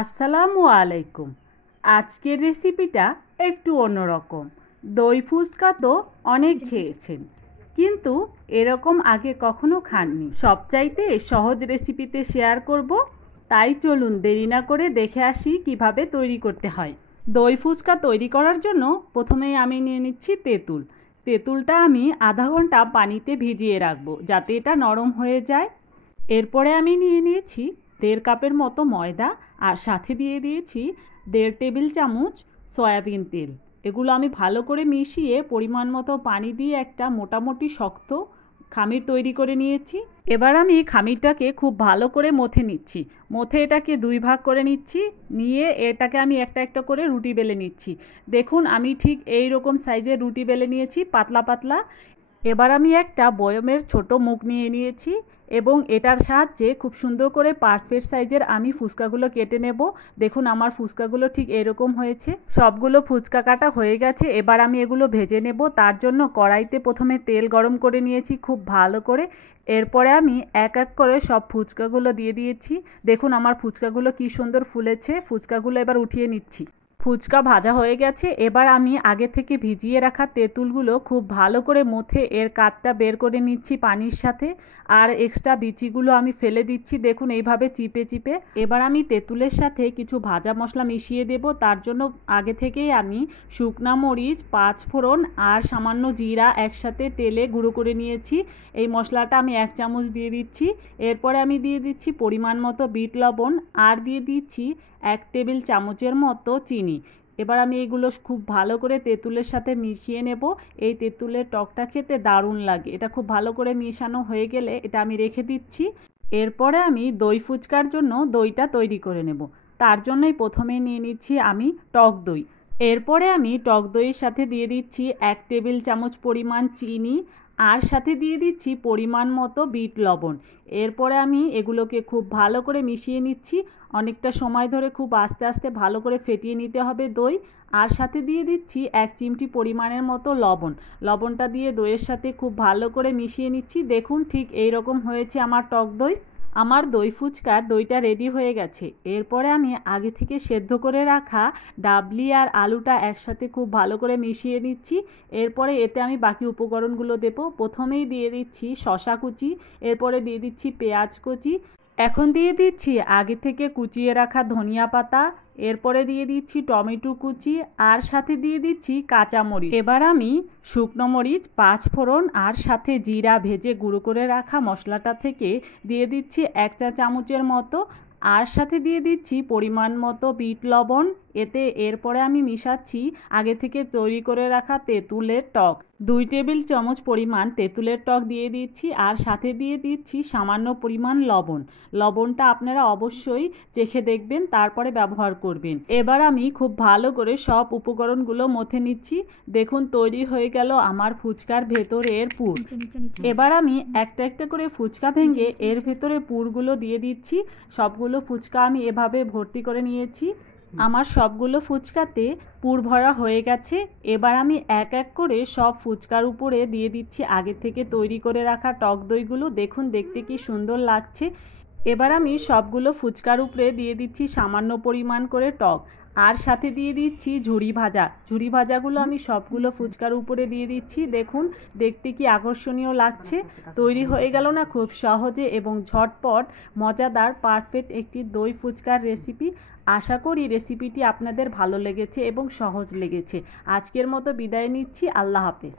আসসালামু আলাইকুম। আজকের রেসিপিটা একটু অন্যরকম। দই ফুচকা তো অনেক খেয়েছেন, কিন্তু এরকম আগে কখনো খাননি। সবচাইতে সহজ রেসিপিতে শেয়ার করব। তাই চলুন দেরি না করে দেখে আসি কিভাবে তৈরি করতে হয়। দই ফুচকা তৈরি করার জন্য প্রথমেই আমি নিয়ে নিচ্ছি তেঁতুল। তেঁতুলটা আমি আধা ঘন্টা পানিতে ভিজিয়ে রাখবো যাতে এটা নরম হয়ে যায়। এরপরে আমি নিয়ে নিয়েছি 1.5 কাপের মতো ময়দা, আর সাথে দিয়ে দিয়েছি 1.5 টেবিল চামচ সয়াবিন তেল। এগুলো আমি ভালো করে মিশিয়ে পরিমাণ মতো পানি দিয়ে একটা মোটামুটি শক্ত খামির তৈরি করে নিয়েছি। এবার আমি খামিরটাকে খুব ভালো করে মথে নিচ্ছি। মথে এটাকে 2 ভাগ করে নিচ্ছি। নিয়ে এটাকে আমি একটা একটা করে রুটি বেলে নিচ্ছি। দেখুন আমি ঠিক এই রকম সাইজের রুটি বেলে নিয়েছি, পাতলা পাতলা। এবার আমি একটা বয়মের ছোট মুখ নিয়ে নিয়েছি এবং এটার সাহায্যে খুব সুন্দর করে পারফেক্ট সাইজের আমি ফুচকাগুলো কেটে নেব। দেখুন আমার ফুচকাগুলো ঠিক এরকম হয়েছে। সবগুলো ফুচকা কাটা হয়ে গেছে। এবার আমি এগুলো ভেজে নেব। তার জন্য কড়াইতে প্রথমে তেল গরম করে নিয়েছি খুব ভালো করে। এরপরে আমি এক এক করে সব ফুচকাগুলো দিয়ে দিয়েছি। দেখুন আমার ফুচকাগুলো কি সুন্দর ফুলেছে। ফুচকাগুলো এবার উঠিয়ে নিচ্ছি। ফুচকা ভাজা হয়ে গেছে। এবার আমি আগে থেকে ভিজিয়ে রাখা তেঁতুলগুলো খুব ভালো করে মথে এর কাঠটা বের করে নিচ্ছি পানির সাথে। আর এক্সট্রা বিচিগুলো আমি ফেলে দিচ্ছি, দেখুন এইভাবে চিপে চিপে। এবার আমি তেঁতুলের সাথে কিছু ভাজা মশলা মিশিয়ে দেব। তার জন্য আগে থেকেই আমি শুকনা মরিচ, 5 ফোড়ন আর সামান্য জিরা একসাথে তেলে গুঁড়ো করে নিয়েছি। এই মশলাটা আমি 1 চামচ দিয়ে দিচ্ছি। এরপরে আমি দিয়ে দিচ্ছি পরিমাণ মতো বিট লবণ, আর দিয়ে দিচ্ছি 1 টেবিল চামচের মতো চিনি। এবার আমি এগুলো খুব ভালো করে তেঁতুলের সাথে মিশিয়ে নেব। এই তেঁতুলের টকটা খেতে দারুণ লাগে। এটা খুব ভালো করে মিশানো হয়ে গেলে এটা আমি রেখে দিচ্ছি। এরপরে আমি দই ফুচকার জন্য দইটা তৈরি করে নেব। তার জন্যই প্রথমে নিয়ে নিচ্ছি আমি টক দই। এরপরে আমি টক দইয়ের সাথে দিয়ে দিচ্ছি 1 টেবিল চামচ পরিমাণ চিনি, আর সাথে দিয়ে দিচ্ছি পরিমাণ মতো বিট লবণ। এরপরে আমি এগুলোকে খুব ভালো করে মিশিয়ে নিচ্ছি। অনেকটা সময় ধরে খুব আস্তে আস্তে ভালো করে ফেটিয়ে নিতে হবে দই। আর সাথে দিয়ে দিচ্ছি 1 চিমটি পরিমাণের মতো লবণ। লবণটা দিয়ে দইয়ের সাথে খুব ভালো করে মিশিয়ে নিচ্ছি। দেখুন ঠিক এই রকম হয়েছে আমার টক দই। আমার দই ফুচকার দইটা রেডি হয়ে গেছে। এরপরে আমি আগে থেকে সেদ্ধ করে রাখা ডাবলি আর আলুটা একসাথে খুব ভালো করে মিশিয়ে নিচ্ছি। এরপরে এতে আমি বাকি উপকরণগুলো দেব। প্রথমেই দিয়ে দিচ্ছি শসা কুচি, এরপরে দিয়ে দিচ্ছি পেঁয়াজ কুচি, এখন দিয়ে দিচ্ছি আগে থেকে কুচিয়ে রাখা ধনিয়া পাতা, এরপরে দিয়ে দিচ্ছি টমেটো কুচি, আর সাথে দিয়ে দিচ্ছি কাঁচামরিচ। এবার আমি শুকনো মরিচ, 5 ফোড়ন আর সাথে জিরা ভেজে গুঁড়ো করে রাখা মশলাটা থেকে দিয়ে দিচ্ছি 1 চা চামচের মতো, আর সাথে দিয়ে দিচ্ছি পরিমাণ মতো বিট লবণ। এরপরে আমি মিশাচ্ছি আগে থেকে তৈরি করে রাখা তেঁতুলের টক। 2 টেবিল চামচ পরিমাণ তেঁতুলের টক দিয়ে দিচ্ছি, আর সাথে দিয়ে দিচ্ছি সামান্য পরিমাণ লবণ। লবণটা আপনারা অবশ্যই চেখে দেখবেন, তারপরে ব্যবহার করবেন। এবার আমি খুব ভালো করে সব উপকরণগুলো মথে নিচ্ছি। দেখুন তৈরি হয়ে গেল আমার ফুচকার ভেতরের পুর। এবার আমি একটা একটা করে ফুচকা ভেঙে এর ভেতরে পুরগুলো দিয়ে দিচ্ছি। সবগুলো ফুচকা আমি এভাবে ভর্তি করে নিয়েছি। আমার সবগুলো ফুচকাতে পুর ভরা হয়ে গেছে। এবার আমি এক এক করে সব ফুচকার উপরে দিয়ে দিচ্ছি আগে থেকে তৈরি করে রাখা টক দইগুলো। দেখুন দেখতে কি সুন্দর লাগছে। এবার আমি সবগুলো ফুচকার উপরে দিয়ে দিচ্ছি সামান্য পরিমাণ করে টক, আর সাথে দিয়ে দিচ্ছি ঝুরি ভাজা। ঝুরি ভাজাগুলো আমি সবগুলো ফুচকার উপরে দিয়ে দিচ্ছি। দেখুন দেখতে কি আকর্ষণীয় লাগছে। তৈরি হয়ে গেল না খুব সহজে এবং ঝটপট মজাদার পারফেক্ট একটি দই ফুচকার রেসিপি। আশা করি রেসিপিটি আপনাদের ভালো লেগেছে এবং সহজ লেগেছে। আজকের মতো বিদায় নিচ্ছি। আল্লাহ হাফেজ।